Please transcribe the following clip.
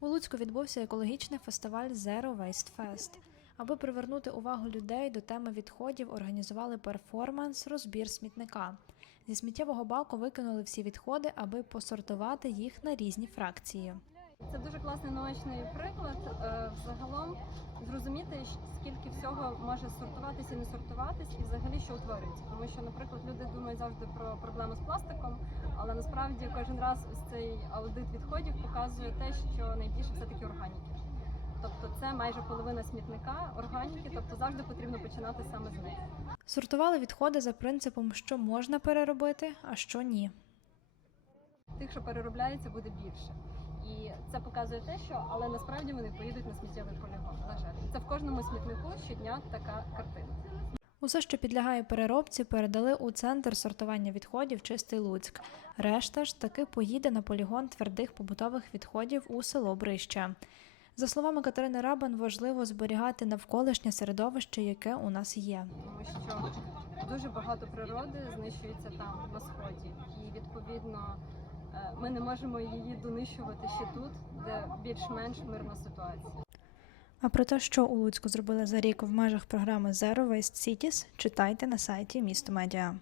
У Луцьку відбувся екологічний фестиваль Zero Waste Fest. Аби привернути увагу людей до теми відходів, організували перформанс Розбір смітника. Зі сміттєвого баку викинули всі відходи, аби посортувати їх на різні фракції. Це дуже класний наочний приклад. Е, Загалом зрозуміти, скільки всього може сортуватись і не сортуватись, і взагалі що утворюється. Тому що, наприклад, люди думають завжди про проблему з пластиком, але насправді кожен раз ось цей аудит відходів показує те, що найбільше все таки органіки. Тобто це майже половина смітника органіки, тобто завжди потрібно починати саме з них. Сортували відходи за принципом, що можна переробити, а що ні. Тих, що переробляється, буде більше. І це показує те, що але насправді вони поїдуть на сміттєвий полігон. На жаль, це в кожному смітнику щодня така картина. Усе, що підлягає переробці, передали у центр сортування відходів Чистий Луцьк. Решта ж таки поїде на полігон твердих побутових відходів у село Брище. За словами Катерини Рабан, важливо зберігати навколишнє середовище, яке у нас є. тому що дуже багато природи знищується там на сході, і відповідно ми не можемо її донищувати ще тут, де більш-менш мирна ситуація. А про те, що у Луцьку зробили за рік в межах програми Zero Waste Cities, читайте на сайті Місто Медіа.